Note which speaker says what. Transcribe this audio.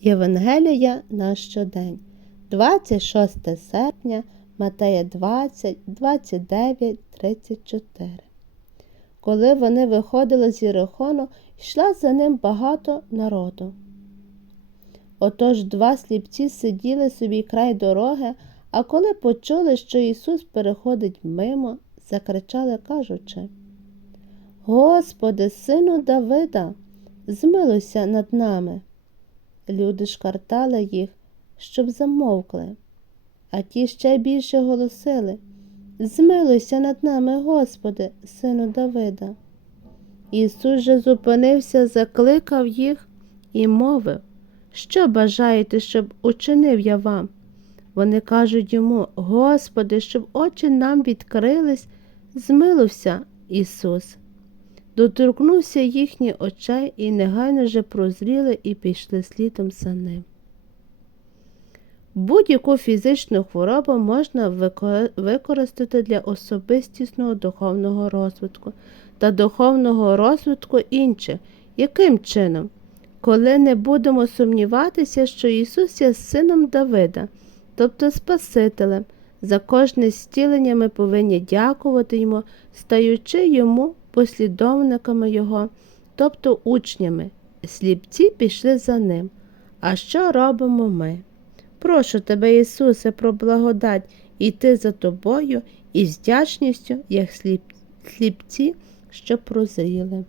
Speaker 1: Євангелія на щодень, 26 серпня, Матея 20, 29, 34. Коли вони виходили з Єрихону, йшла за ним багато народу. Отож два сліпці сиділи собі край дороги, а коли почули, що Ісус переходить мимо, закричали, кажучи Господи, сину Давида, змилуйся над нами. Люди шкартали їх, щоб замовкли, а ті ще більше голосили Змилуйся над нами, Господи, сину Давида. Ісус же зупинився, закликав їх і мовив, що бажаєте, щоб учинив я вам? Вони кажуть йому, Господи, щоб очі нам відкрились, змилився Ісус. Доторкнувся їхні очей і негайно же прозріли і пішли слідом за ним. Будь-яку фізичну хворобу можна використати для особистісного духовного розвитку та духовного розвитку інших. Яким чином? Коли не будемо сумніватися, що Ісус є сином Давида, тобто Спасителем, за кожне зцілення ми повинні дякувати Йому, стаючи Йому послідовниками Його, тобто учнями. Сліпці пішли за ним. А що робимо ми? Прошу тебе, Ісусе, про благодать іти за тобою і з вдячністю, як сліп... сліпці, що прозріли.